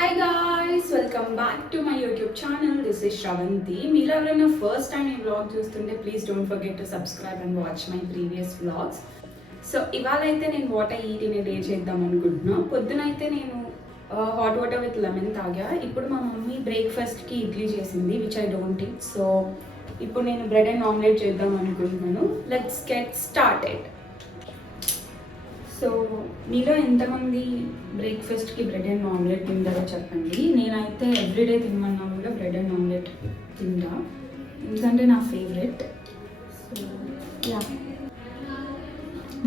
Hi guys, welcome back to my YouTube channel. This is Shravanti. మీరు ఎవరైనా first time ఈ వ్లాగ్ చూస్తుంటే please don't forget to subscribe and watch my previous vlogs. So ఇవాళ అయితే నేను what I eat in a day చేద్దాం అనుకుంటున్నా. పొద్దునైతే నేను హాట్ వాటర్ విత్ లెమన్ తాగా. ఇప్పుడు మా మమ్మీ బ్రేక్ఫాస్ట్కి ఇడ్లీ చేసింది which I don't eat. So ఇప్పుడు నేను బ్రెడ్ అండ్ ఆమ్లెట్ చేద్దాం అనుకుంటున్నాను. Let's get started. సో మీలో ఎంతమంది బ్రేక్ఫాస్ట్కి బ్రెడ్ అండ్ ఆమ్లెట్ తింటారో చెప్పండి. నేనైతే ఎవ్రీడే తినమన్నా కూడా బ్రెడ్ అండ్ ఆమ్లెట్ తింటా, ఎందుకంటే నా favourite. So yeah,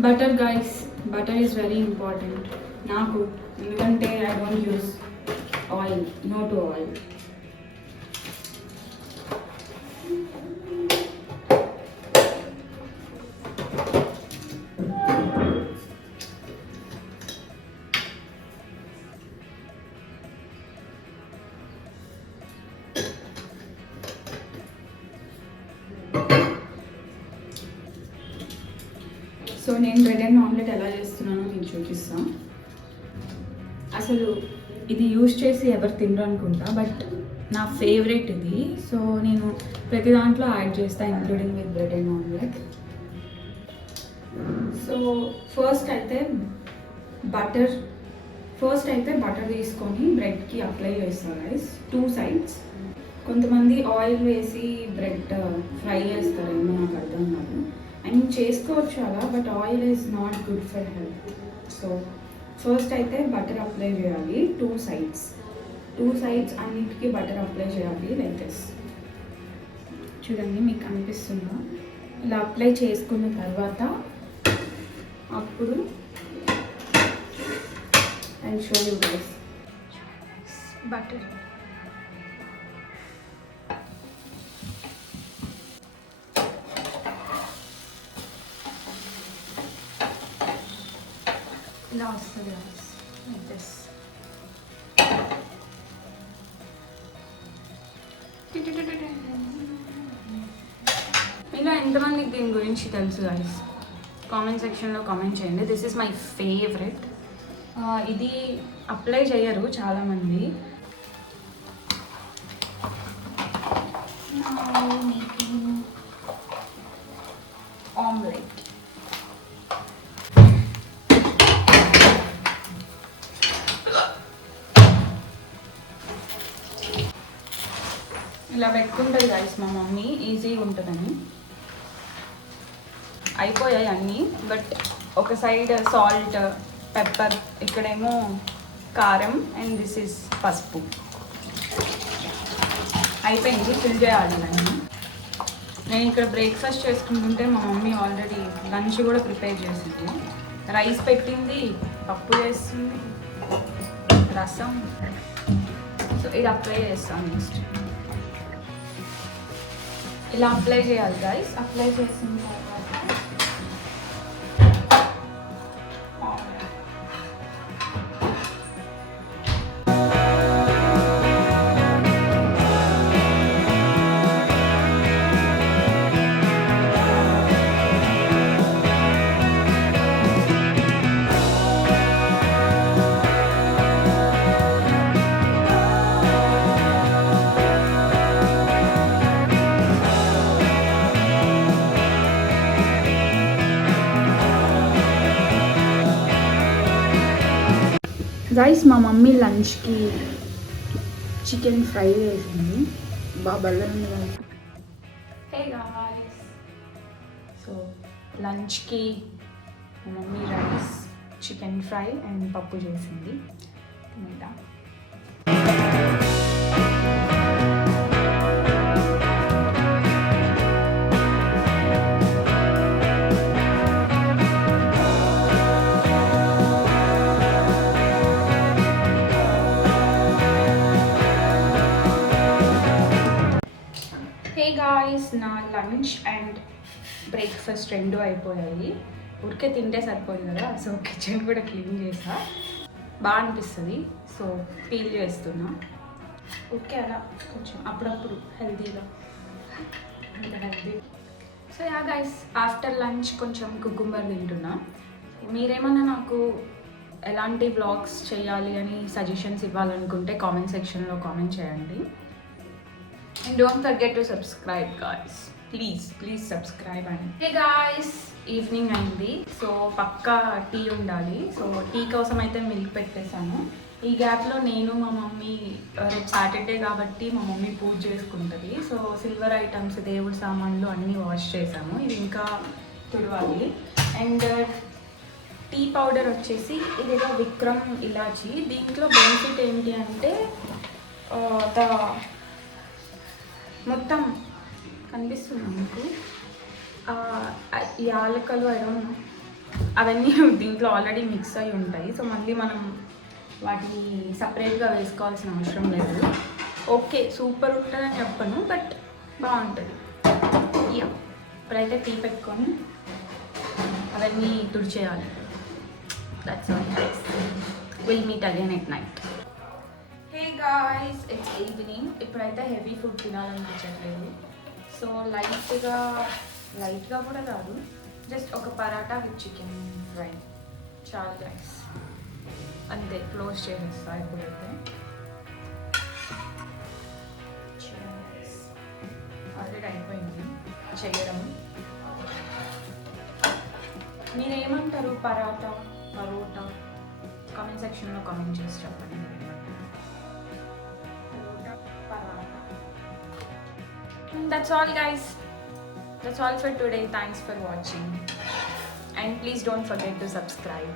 butter guys, butter is very important నాకు, ఎందుకంటే I don't use oil, no to oil. So నేను బ్రెడ్ అండ్ ఆమ్లెట్ ఎలా చేస్తున్నానో మీకు చూపిస్తాను. అసలు ఇది యూజ్ చేసి ఎవరు తినరు అనుకుంటా, బట్ నా ఫేవరెట్ ఇది. సో నేను ప్రతి దాంట్లో యాడ్ చేస్తాను, including with bread and omelette. So first అయితే బటర్ తీసుకొని బ్రెడ్కి అప్లై చేస్తాను గైస్, 2 sides. కొంతమంది ఆయిల్ వేసి బ్రెడ్ ఫ్రై చేస్తారేమో, నాకు అర్థం కాదు. అండ్ చేసుకోవచ్చు అలా, but oil is not good for health. So first అయితే బటర్ అప్లై చేయాలి 2 sides అన్నిటికీ బటర్ అప్లై చేయాలి. లైక్ దిస్ చూడండి, మీకు అనిపిస్తుందా? ఇలా అప్లై చేసుకున్న తర్వాత అప్పుడు I show you guys butter. ఇలా వస్తుంది లైక్ దిస్. మీలో ఎంతమందికి దీని గురించి తెలుసు గైస్? కామెంట్ సెక్షన్లో కామెంట్ చేయండి. This is my favourite. ఇది అప్లై చేయరు చాలామంది. ఆమ్లెట్ ఇలా పెట్టుకుంటుంది గైస్ మా మమ్మీ, ఈజీగా ఉంటుందని. అయిపోయాయి అన్నీ, బట్ ఒక సైడ్ సాల్ట్, పెప్పర్, ఇక్కడేమో కారం, అండ్ దిస్ ఈజ్ పసుపు. అయిపోయింది, ఫిల్ చేయాలి ఇవన్నీ. నేను ఇక్కడ బ్రేక్ఫాస్ట్ చేసుకుంటుంటే మా మమ్మీ ఆల్రెడీ లంచ్ కూడా ప్రిపేర్ చేసింది. రైస్ పెట్టింది, పప్పు చేస్తుంది, రసం. సో ఇది అప్లై చేస్తాను నెక్స్ట్. ఇలా అప్లై చేయాలి గైస్. అప్లై చేసిన తర్వాత గైస్ మా మమ్మీ లంచ్కి చికెన్ ఫ్రై చేసింది. బల్లని. హే గాయ్స్, సో లంచ్కి మా mummy rice, chicken fry and పప్పు చేసింది. తింటా. హే గాయ్స్, నా లంచ్ అండ్ బ్రేక్ఫాస్ట్ రెండు అయిపోయాయి. ఉడికే తింటే సరిపోదు కదా, సో కిచెన్ కూడా క్లీన్ చేసా. బాగా అనిపిస్తుంది, సో పీల్ చేస్తున్నా. ఓకే, అలా కొంచెం అప్పుడప్పుడు హెల్తీగా, healthy. So yeah guys, after lunch కొంచెం కుకుంబర్ తింటున్నా. మీరేమన్నా నాకు ఎలాంటి వ్లాగ్స్ చేయాలి అని సజెషన్స్ ఇవ్వాలనుకుంటే కామెంట్ సెక్షన్లో కామెంట్ చేయండి. And don't forget to subscribe guys, please subscribe అండి. హే గాయ్స్, ఈవినింగ్ అయింది. సో పక్కా టీ ఉండాలి. సో టీ కోసం అయితే మిల్క్ పెట్టేశాను. ఈ గ్యాప్లో నేను మా మమ్మీ రేపు సాటర్డే కాబట్టి మా మమ్మీ పూజ చేసుకుంటుంది. సో సిల్వర్ ఐటమ్స్, దేవుడి సామాన్లు అన్నీ వాష్ చేసాము. ఇది ఇంకా తుడవాలి. అండ్ టీ పౌడర్ వచ్చేసి ఇదేదో విక్రమ్ ఇలాచి. దీంట్లో బెనిఫిట్ ఏంటి అంటే మొత్తం కనిపిస్తుంది మీకు యాలకలు అవన్నీ దీంట్లో ఆల్రెడీ మిక్స్ అయి ఉంటాయి. సో మళ్ళీ మనం వాటిని సపరేట్గా వేసుకోవాల్సిన అవసరం లేదు. ఓకే, సూపర్ ఉంటుందని చెప్పను, బట్ బాగుంటుంది. యా, ఇప్పుడైతే టీ పెట్టుకొని అవన్నీ తుడిచేయాలి. That's all guys, will meet again at night. Hey guys, it's evening. ఇప్పుడైతే హెవీ ఫుడ్ తినాలనిపించట్లేదు. సో లైట్గా కూడా కాదు, జస్ట్ ఒక పరాటా విత్ చికెన్ ఫ్రై చాలు గైస్. అంతే, క్లోజ్ చేసేస్తా ఇప్పుడైతే. ఆల్రెడీ అయిపోయింది చేయడం. మీరేమంటారు? పరోటా కామెంట్ సెక్షన్లో కామెంట్ చేసి చెప్పండి. That's all guys, that's all for today. Thanks for watching and please don't forget to subscribe.